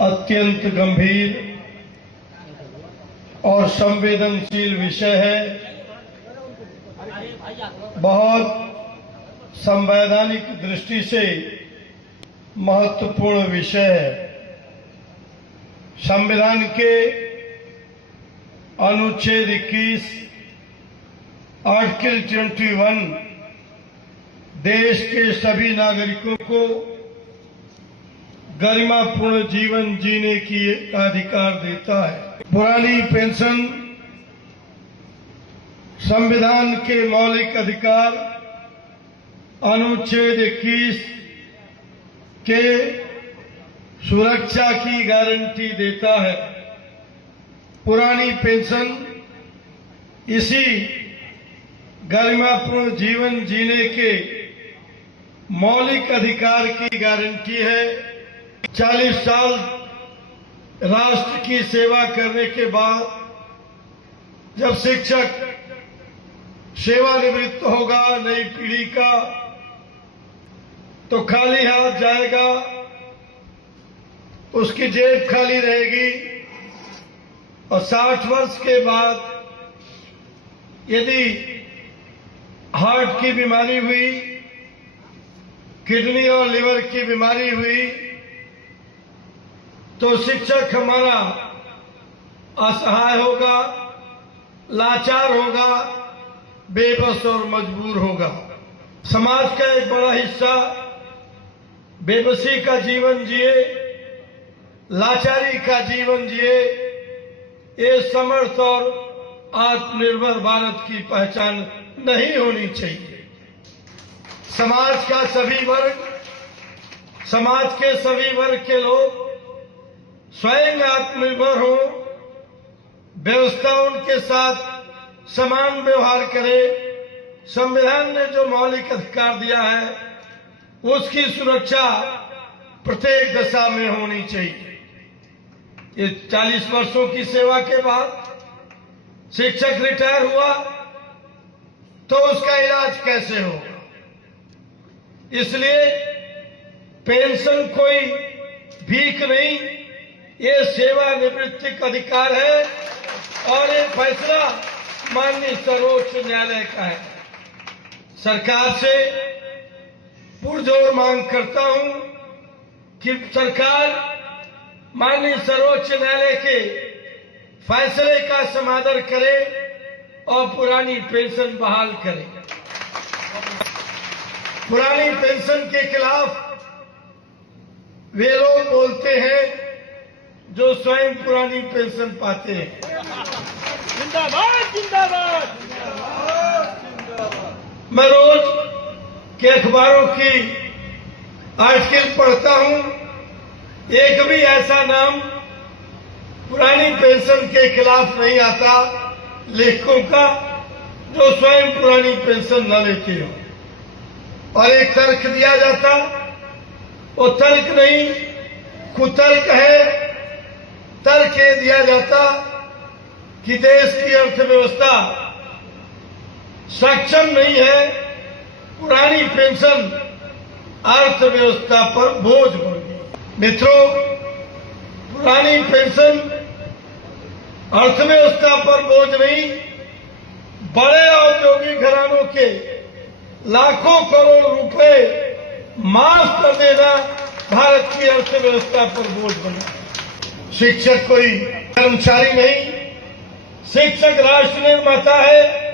अत्यंत गंभीर और संवेदनशील विषय है। बहुत संवैधानिक दृष्टि से महत्वपूर्ण विषय है। संविधान के अनुच्छेद 21 आर्टिकल 21 देश के सभी नागरिकों को गरिमापूर्ण जीवन जीने की अधिकार देता है। पुरानी पेंशन संविधान के मौलिक अधिकार अनुच्छेद 21 के सुरक्षा की गारंटी देता है। पुरानी पेंशन इसी गरिमापूर्ण जीवन जीने के मौलिक अधिकार की गारंटी है। 40 साल राष्ट्र की सेवा करने के बाद जब शिक्षक सेवानिवृत्त होगा नई पीढ़ी का, तो खाली हाथ जाएगा, उसकी जेब खाली रहेगी। और 60 वर्ष के बाद यदि हार्ट की बीमारी हुई, किडनी और लिवर की बीमारी हुई, तो शिक्षक हमारा असहाय होगा, लाचार होगा, बेबस और मजबूर होगा। समाज का एक बड़ा हिस्सा बेबसी का जीवन जिए, लाचारी का जीवन जिए, ये समर्थ और आत्मनिर्भर भारत की पहचान नहीं होनी चाहिए। समाज के सभी वर्ग के लोग स्वयं आत्मनिर्भर हो, व्यवस्था उनके साथ समान व्यवहार करे। संविधान ने जो मौलिक अधिकार दिया है उसकी सुरक्षा प्रत्येक दशा में होनी चाहिए। ये 40 वर्षों की सेवा के बाद शिक्षक रिटायर हुआ तो उसका इलाज कैसे होगा? इसलिए पेंशन कोई भीख नहीं, ये सेवानिवृत्ति का अधिकार है और ये फैसला माननीय सर्वोच्च न्यायालय का है। सरकार से पुरजोर मांग करता हूं कि सरकार माननीय सर्वोच्च न्यायालय के फैसले का समादर करे और पुरानी पेंशन बहाल करे। पुरानी पेंशन के खिलाफ वे लोग बोलते हैं जो स्वयं पुरानी पेंशन पाते हैं। जिंदाबाद जिंदाबाद। मैं रोज के अखबारों की आर्टिकल पढ़ता हूं, एक भी ऐसा नाम पुरानी पेंशन के खिलाफ नहीं आता लेखकों का जो स्वयं पुरानी पेंशन न लेते हो। और एक तर्क दिया जाता, वो तर्क नहीं कुतर्क है। तर्क ये दिया जाता कि देश की अर्थव्यवस्था सक्षम नहीं है, पुरानी पेंशन अर्थव्यवस्था पर बोझ बन गई। मित्रों, पुरानी पेंशन अर्थव्यवस्था पर बोझ नहीं, बड़े औद्योगिक घरानों के लाखों करोड़ रुपए माफ कर देना भारत की अर्थव्यवस्था पर बोझ बना। शिक्षक कोई कर्मचारी नहीं, शिक्षक राष्ट्र निर्माता है।